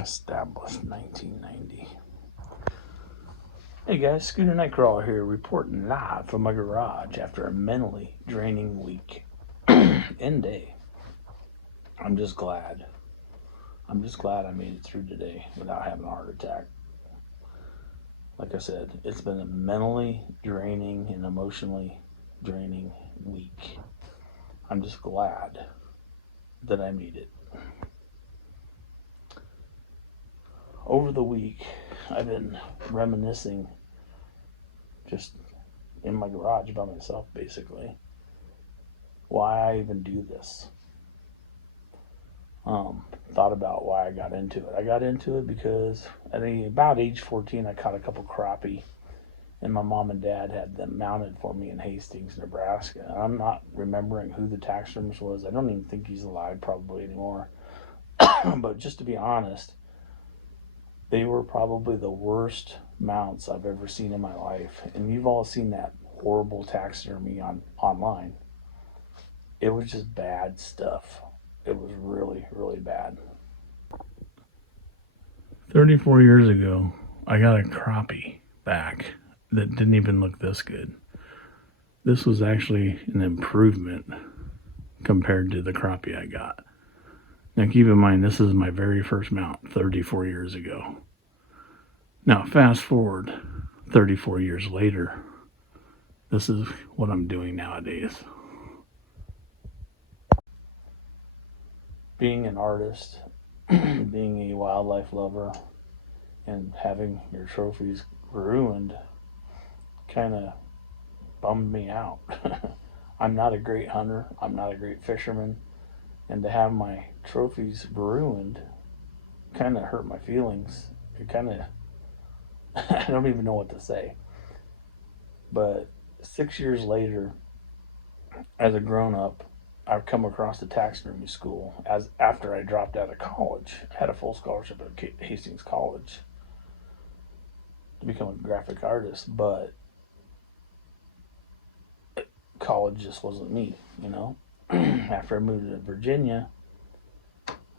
Established 1990. Hey guys, Scooter Nightcrawler here, reporting live from my garage after a mentally draining week and day. I'm just glad. I'm just glad I made it through today without having a heart attack. Like I said, it's been a mentally draining and emotionally draining week. I'm just glad that I made it. Over the week, I've been reminiscing just in my garage by myself, basically, why I even do this. Thought about why I got into it. I got into it because at about age 14, I caught a couple crappie, and my mom and dad had them mounted for me in Hastings, Nebraska. I'm not remembering who the taxidermist was. I don't even think he's alive probably anymore. But just to be honest, they were probably the worst mounts I've ever seen in my life. And you've all seen that horrible taxidermy online. It was just bad stuff. It was really, really bad. 34 years ago, I got a crappie back that didn't even look this good. This was actually an improvement compared to the crappie I got. Now, keep in mind, this is my very first mount 34 years ago. Now, fast forward 34 years later, this is what I'm doing nowadays. Being an artist, being a wildlife lover, and having your trophies ruined kind of bummed me out. I'm not a great hunter, I'm not a great fisherman, and to have my trophies ruined kind of hurt my feelings. It kind of, I don't even know what to say. But 6 years later, as a grown up, I've come across the taxidermy school as after I dropped out of college. I had a full scholarship at Hastings College to become a graphic artist, but college just wasn't me, you know. After I moved to Virginia,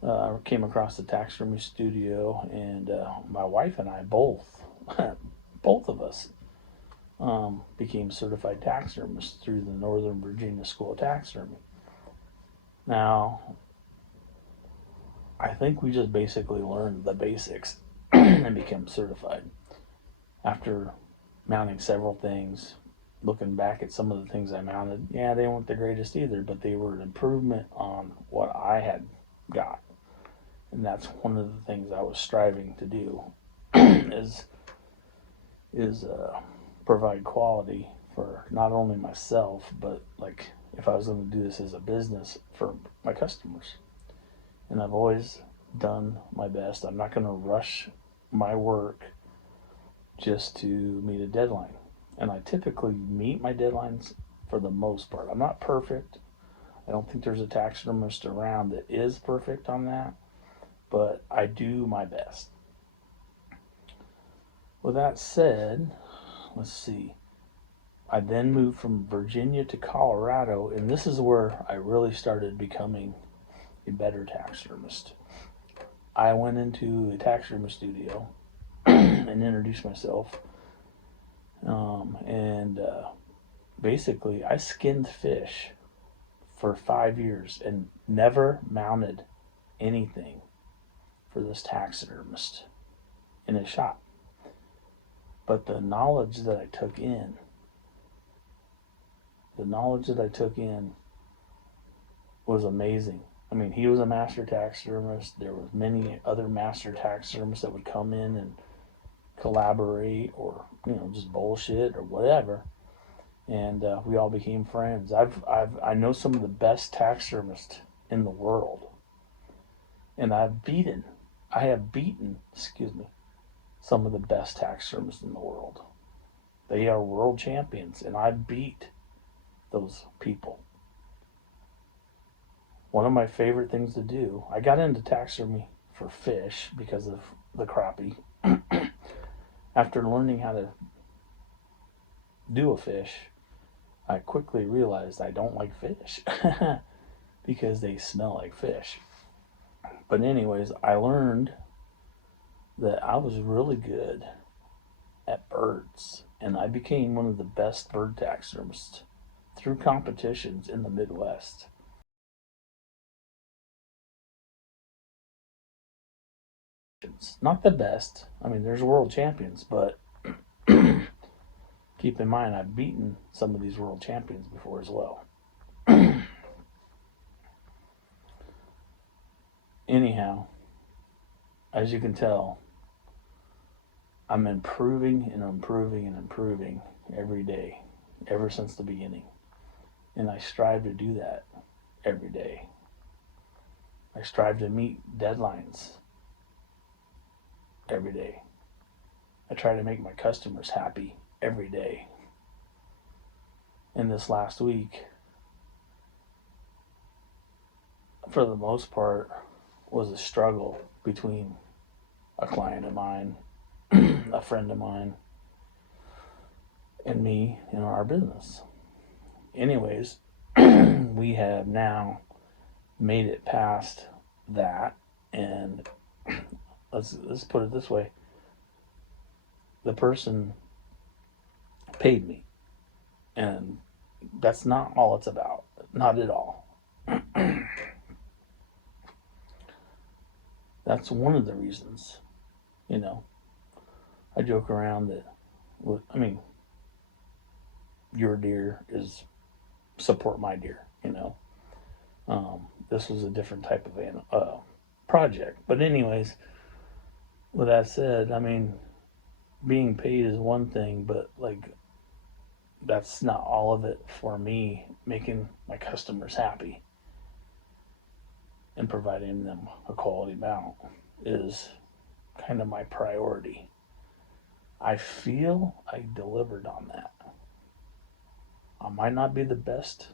I came across the taxidermy studio, and my wife and I both, both of us, became certified taxidermists through the Northern Virginia School of Taxidermy. Now, I think we just basically learned the basics and became certified. After mounting several things, looking back at some of the things I mounted, yeah, they weren't the greatest either, but they were an improvement on what I had got. And that's one of the things I was striving to do is is provide quality for not only myself, but like if I was going to do this as a business for my customers. And I've always done my best. I'm not going to rush my work just to meet a deadline. And I typically meet my deadlines for the most part. I'm not perfect. I don't think there's a taxidermist around that is perfect on that, but I do my best. With that said, let's see. I then moved from Virginia to Colorado, and this is where I really started becoming a better taxidermist. I went into a taxidermy studio and introduced myself, and basically I skinned fish for 5 years and never mounted anything for this taxidermist in a shop. But the knowledge that I took in was amazing. I mean, he was a master taxidermist. There was many other master taxidermists that would come in and collaborate, or just bullshit or whatever. And we all became friends. I know some of the best taxidermists in the world, and I have beaten, excuse me, some of the best taxidermists in the world. They are world champions, and I beat those people. One of my favorite things to do, I got into taxidermy for fish because of the crappie. After learning how to do a fish, I quickly realized I don't like fish because they smell like fish. But anyways, I learned that I was really good at birds, and I became one of the best bird taxidermists through competitions in the Midwest. Not the best. I mean, there's world champions, but keep in mind I've beaten some of these world champions before as well. Anyhow, as you can tell, I'm improving and improving and improving every day, ever since the beginning. And I strive to do that every day. I strive to meet deadlines every day. I try to make my customers happy every day. And this last week, for the most part, was a struggle between a client of mine, a friend of mine, and me in our business. Anyways, we have now made it past that, and let's put it this way: the person paid me, and that's not all it's about. Not at all. That's one of the reasons. You know, I joke around that. I mean, your deer is support my deer. This was a different type of project. But anyways, with that said, I mean, being paid is one thing, but like that's not all of it for me. Making my customers happy and providing them a quality mount is kind of my priority. I feel I delivered on that. I might not be the best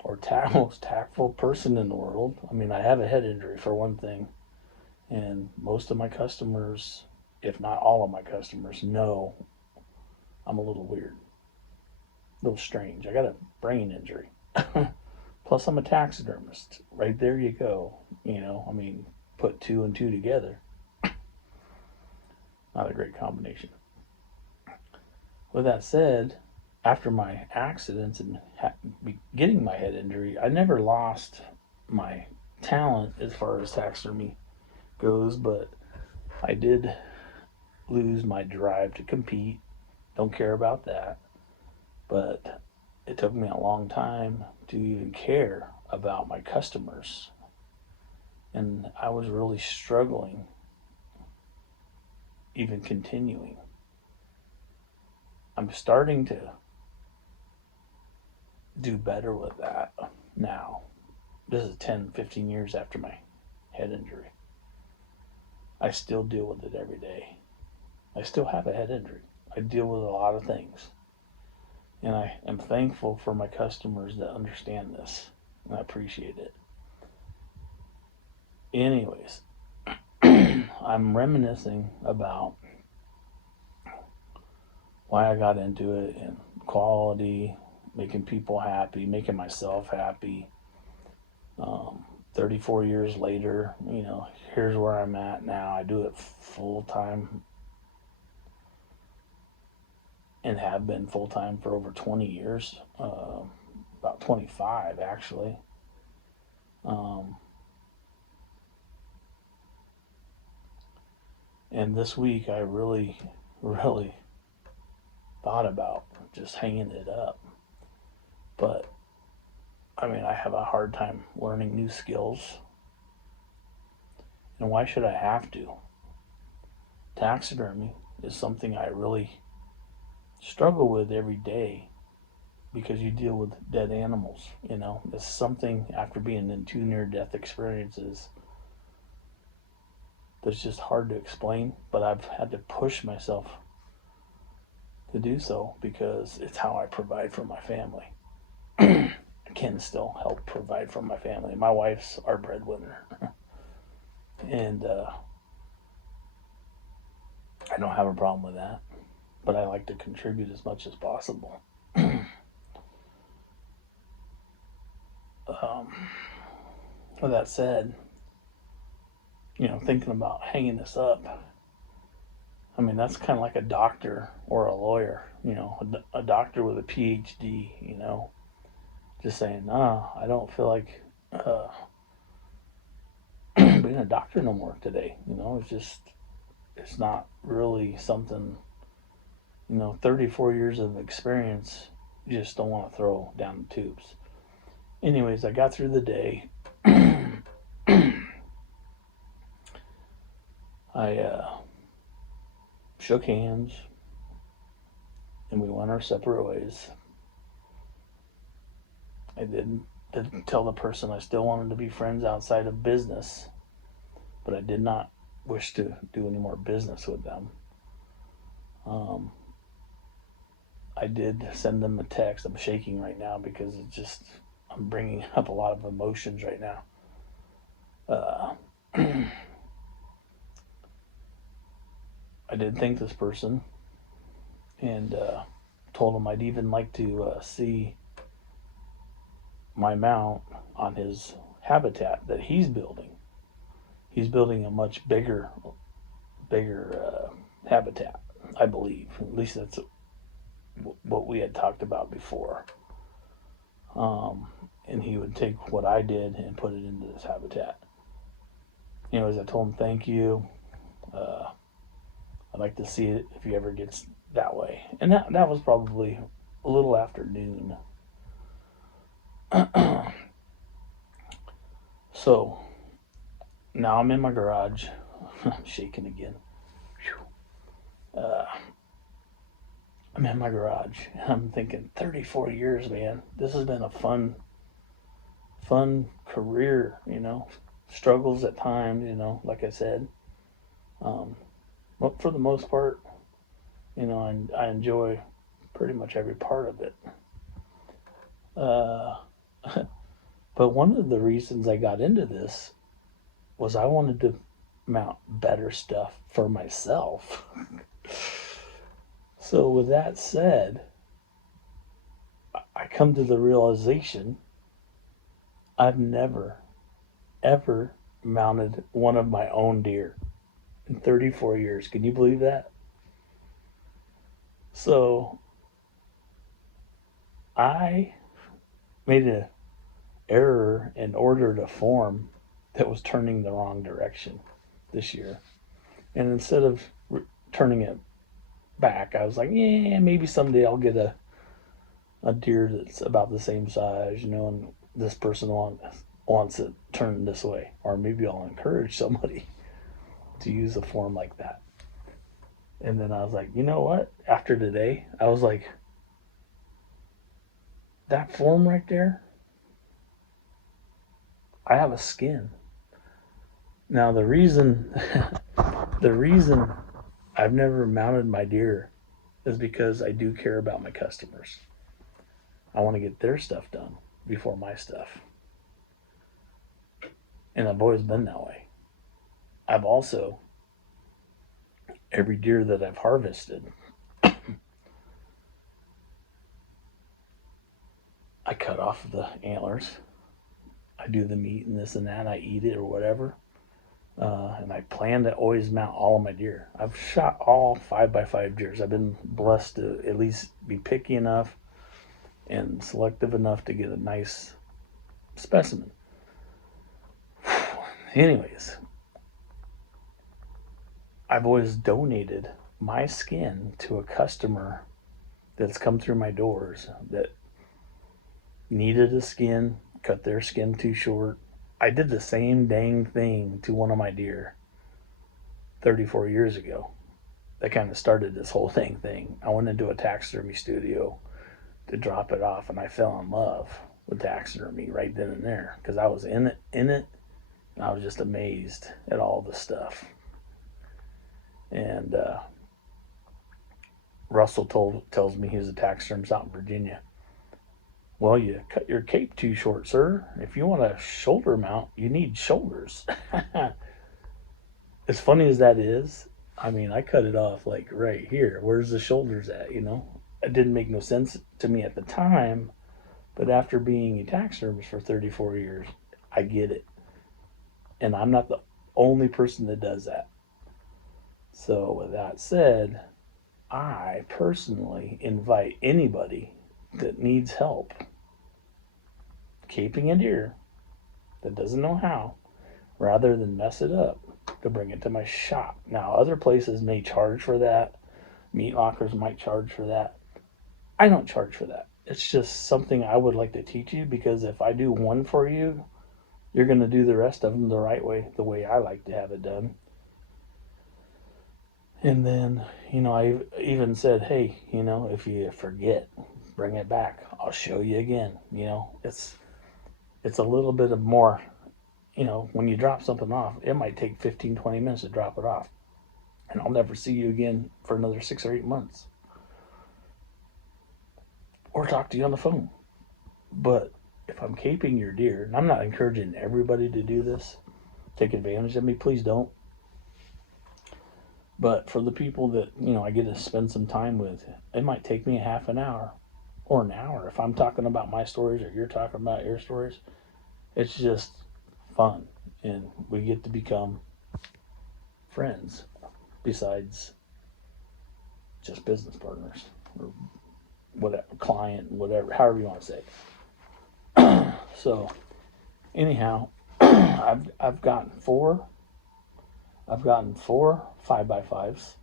or most tactful person in the world. I mean, I have a head injury for one thing, and most of my customers, if not all of my customers, know I'm a little weird, a little strange. I got a brain injury. Plus, I'm a taxidermist. Right there you go. I mean, put two and two together. Not a great combination. With that said, after my accidents and getting my head injury, I never lost my talent as far as taxidermy goes, but I did lose my drive to compete. Don't care about that. But it took me a long time to even care about my customers. And I was really struggling even continuing. I'm starting to do better with that now. This is 10, 15 years after my head injury. I still deal with it every day. I still have a head injury. I deal with a lot of things. And I am thankful for my customers that understand this. And I appreciate it. Anyways, I'm reminiscing about why I got into it and quality, making people happy, making myself happy. 34 years later, here's where I'm at now. I do it full time and have been full time for over 20 years, about 25 actually. And this week I really, really thought about just hanging it up. But I mean, I have a hard time learning new skills. And why should I have to? Taxidermy is something I really struggle with every day because you deal with dead animals. It's something after being in two near death experiences that's just hard to explain, but I've had to push myself to do so because it's how I provide for my family. I can still help provide for my family. My wife's our breadwinner. And I don't have a problem with that, but I like to contribute as much as possible. With that said, thinking about hanging this up. I mean, that's kind of like a doctor or a lawyer, a doctor with a PhD, just saying, nah, I don't feel like uh, being a doctor no more today. It's not really something, 34 years of experience, you just don't want to throw down the tubes. Anyways, I got through the day. I shook hands and we went our separate ways. I didn't tell the person I still wanted to be friends outside of business, but I did not wish to do any more business with them. Um, I did send them a text. I'm shaking right now because I'm bringing up a lot of emotions right now. Uh, I did thank this person and told him I'd even like to see my mount on his habitat that he's building. He's building a much bigger habitat, I believe. At least that's what we had talked about before. Um, and he would take what I did and put it into this habitat. Anyways, I told him thank you. Uh, I'd like to see it if he ever gets that way. And that was probably a little after noon. So now I'm in my garage. I'm shaking again. Uh, I'm in my garage and I'm thinking 34 years, man. This has been a fun career, Struggles at times, like I said. Um, but for the most part, I enjoy pretty much every part of it. Uh, but one of the reasons I got into this was I wanted to mount better stuff for myself. So, with that said, I come to the realization I've never, ever mounted one of my own deer in 34 years. Can you believe that? So, I made an error and ordered a form that was turning the wrong direction this year. And instead of turning it back, I was like, yeah, maybe someday I'll get a deer that's about the same size, and this person wants it turned this way. Or maybe I'll encourage somebody to use a form like that. And then I was like, you know what? After today, I was like, that form right there, I have a skin. Now the reason I've never mounted my deer is because I do care about my customers. I want to get their stuff done before my stuff. And I've always been that way. I've also, every deer that I've harvested, I cut off the antlers. I do the meat and this and that. I eat it or whatever. And I plan to always mount all of my deer. I've shot all 5x5 deers. I've been blessed to at least be picky enough and selective enough to get a nice specimen. Anyways, I've always donated my skin to a customer that's come through my doors that needed a skin, cut their skin too short. I did the same dang thing to one of my deer 34 years ago. That kind of started this whole thing. I went into a taxidermy studio to drop it off, and I fell in love with taxidermy right then and there because I was in it, and I was just amazed at all the stuff. And Russell tells me he's a taxidermist out in Virginia. Well, you cut your cape too short, sir. If you want a shoulder mount, you need shoulders. As funny as that is, I mean, I cut it off like right here. Where's the shoulders at? It didn't make no sense to me at the time, but after being a taxidermist for 34 years, I get it. And only person that does that. So, with that said, I personally invite anybody that needs help caping a deer that doesn't know how, rather than mess it up, to bring it to my shop. Now, other places may charge for that. Meat lockers might charge for that. I don't charge for that. It's just something I would like to teach you, because if I do one for you, you're going to do the rest of them the right way, the way I like to have it done. And then, I even said, hey, if you forget, bring it back. I'll show you again. It's a little bit of more, when you drop something off, it might take 15, 20 minutes to drop it off. And I'll never see you again for another 6 or 8 months. Or talk to you on the phone. But if I'm caping your deer, and I'm not encouraging everybody to do this, take advantage of me, please don't. But for the people that, I get to spend some time with, it might take me a half an hour or an hour. If I'm talking about my stories or you're talking about your stories, it's just fun. And we get to become friends besides just business partners or whatever, client, whatever, however you want to say it. So, anyhow, I've gotten four 5x5s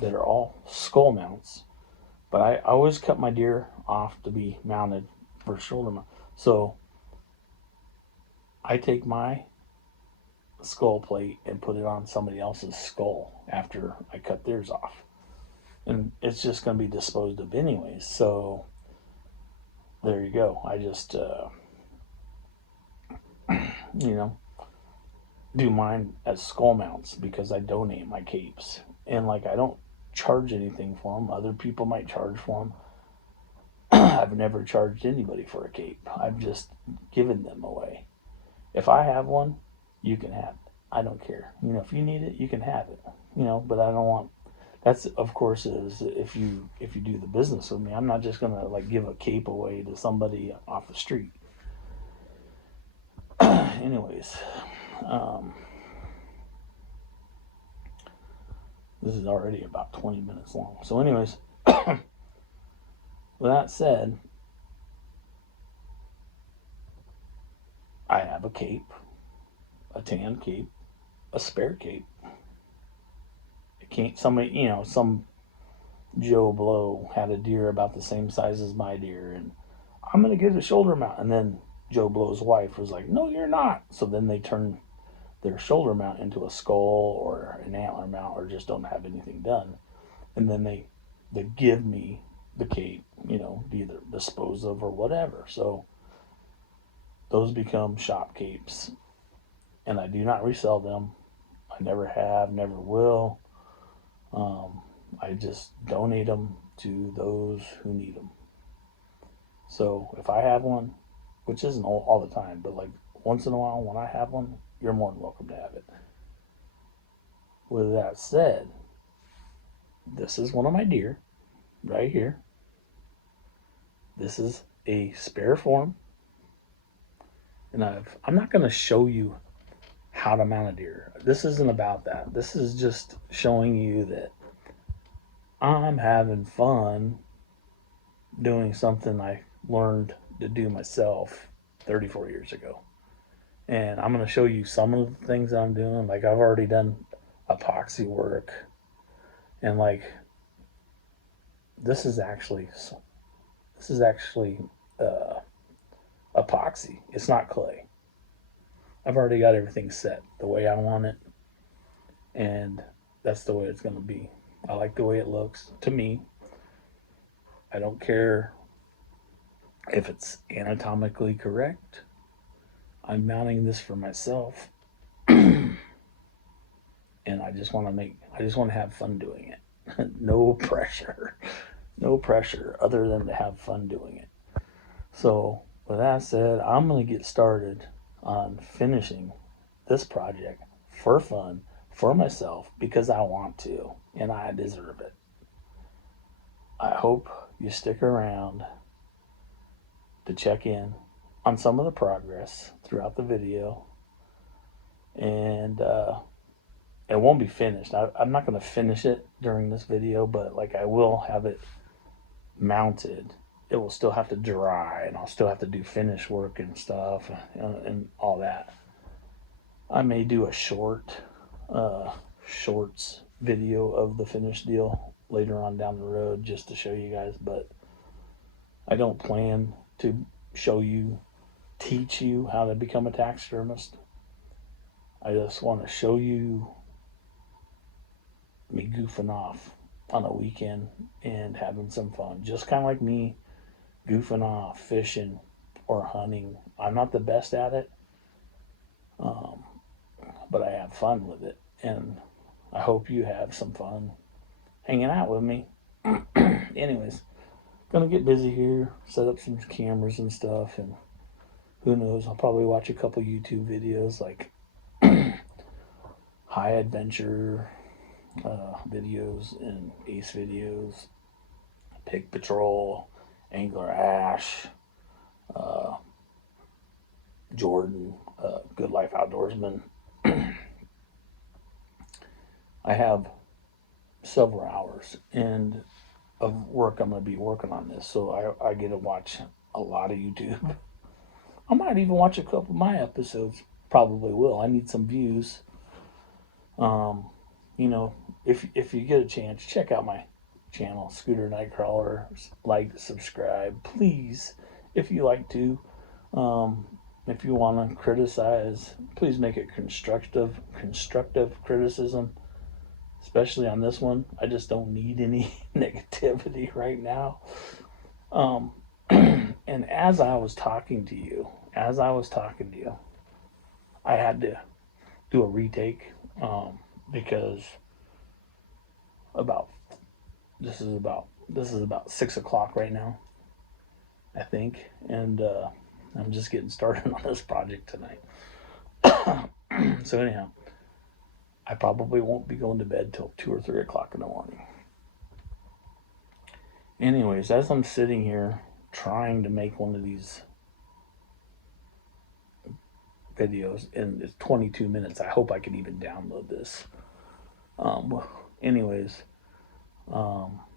that are all skull mounts, but I always cut my deer off to be mounted for shoulder mount. So I take my skull plate and put it on somebody else's skull after I cut theirs off, and it's just going to be disposed of anyways. So there you go. I just you know do mine as skull mounts because I donate my capes, and like I don't charge anything for them. Other people might charge for them. I've never charged anybody for a cape. I've just given them away. If I have one, you can have it. I don't care. If you need it, you can have it. But I don't want. That's of course is if you do the business with me. I'm not just gonna like give a cape away to somebody off the street. Anyways, um, this is already about 20 minutes long. So, anyways, with that said, I have a cape, a tan cape, a spare cape. It can't somebody, some Joe Blow had a deer about the same size as my deer, and I'm gonna get a shoulder mount. And then Joe Blow's wife was like, "No, you're not." So then they turn their shoulder mount into a skull or an antler mount, or just don't have anything done. And then they give me the cape, to either dispose of or whatever. So those become shop capes, and I do not resell them. I never have, never will. I just donate them to those who need them. So if I have one, which isn't all the time, but like once in a while when I have one, you're more than welcome to have it. With that said, this is one of my deer right here. This is a spare form, and I'm not going to show you how to mount a deer. This isn't about that. This is just showing you that I'm having fun doing something I learned to do myself 34 years ago. And I'm going to show you some of the things that I'm doing. Like I've already done epoxy work, and like this is actually uh, epoxy. It's not clay. I've already got everything set the way I want it, and that's the way it's going to be. I like the way it looks to me. I don't care if it's anatomically correct. I'm mounting this for myself, and I just want to have fun doing it. No pressure. No pressure other than to have fun doing it. So, with that said, I'm going to get started on finishing this project for fun, for myself, because I want to, and I deserve it. I hope you stick around to check in on some of the progress throughout the video. and it won't be finished. I'm not going to finish it during this video, but like I will have it mounted. It will still have to dry, and I'll still have to do finish work and stuff, and all that. I may do a shorts video of the finished deal later on down the road just to show you guys, but I don't plan to teach you how to become a taxidermist. I just want to show you me goofing off on a weekend and having some fun. Just kind of like me goofing off, fishing or hunting. I'm not the best at it, but I have fun with it. And I hope you have some fun hanging out with me. Anyways, gonna get busy here, set up some cameras and stuff, and who knows, I'll probably watch a couple YouTube videos like high adventure videos and ace videos, pig patrol, angler Ash, Jordan, good life outdoorsman. I have several hours and of work I'm going to be working on this, so I get to watch a lot of YouTube. I might even watch a couple of my episodes. Probably will. I need some views. Um, you know, if you get a chance, check out my channel, Scooter Nightcrawler. Like, subscribe, please, if you like to. Um, if you want to criticize, please make it constructive criticism, especially on this one. I just don't need any negativity right now. Um, and as I was talking to you, I had to do a retake because about this is about 6 o'clock right now, I think, and I'm just getting started on this project tonight. So anyhow, I probably won't be going to bed till 2 or 3 o'clock in the morning. Anyways, as I'm sitting here trying to make one of these videos, and it's 22 minutes. I hope I can even download this. Um, anyways,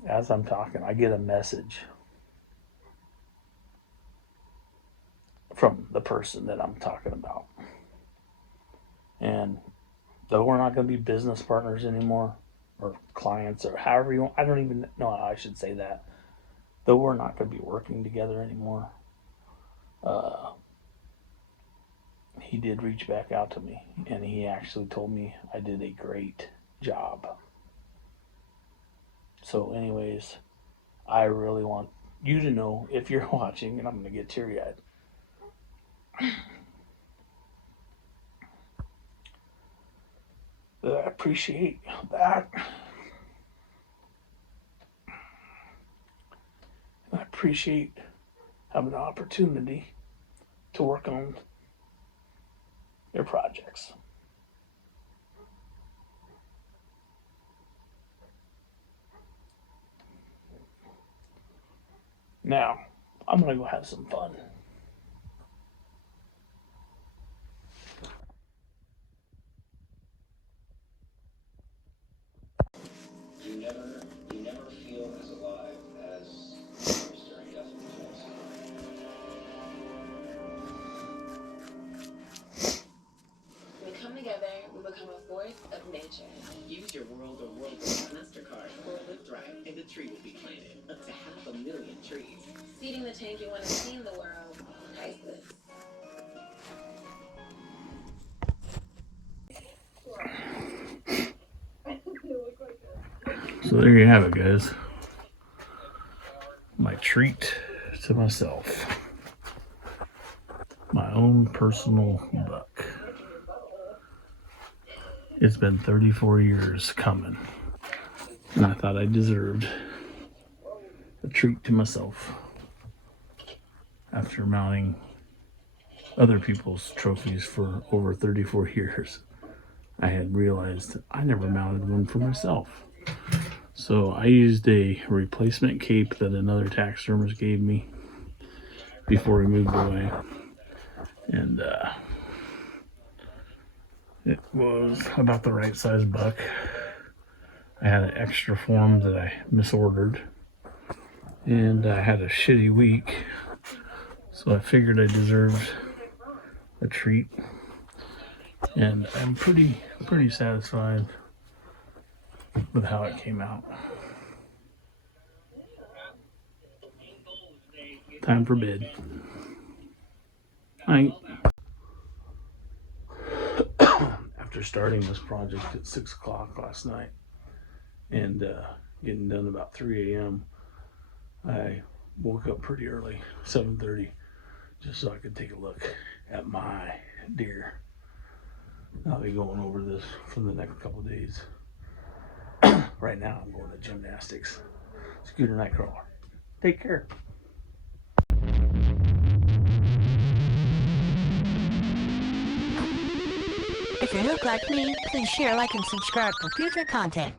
as I'm talking, I get a message from the person that I'm talking about. And though we're not going to be business partners anymore, or clients, or however you want, I don't even know how I should say that. Though we're not going to be working together anymore, uh, he did reach back out to me, and he actually told me I did a great job. So, anyways, I really want you to know, if you're watching, and I'm going to get teary eyed, that I appreciate that. I appreciate having the opportunity to work on your projects. Now, I'm going to go have some fun. You never feel as alive as during death rituals. We come together, we become a force of nature. Use your World of Worlds MasterCard for a lift ride, and a tree will be planted. Up to 500,000 trees. Seeding the change you want to see in the world. Priceless. So there you have it, guys. My treat to myself. My own personal buck. It's been 34 years coming, and I thought I deserved a treat to myself after mounting other people's trophies for over 34 years. I had realized I never mounted one for myself. So I used a replacement cape that another taxidermist gave me before he moved away. And It was about the right size buck. I had an extra form that I misordered, and I had a shitty week, so I figured I deserved a treat, and I'm pretty satisfied with how it came out. Time for bed. After starting this project at 6 o'clock last night and getting done about 3 a.m., I woke up pretty early, 7:30, just so I could take a look at my deer. I'll be going over this for the next couple of days. Right now, I'm going to gymnastics. Scooter Nightcrawler. Take care. If you look like me, please share, like, and subscribe for future content.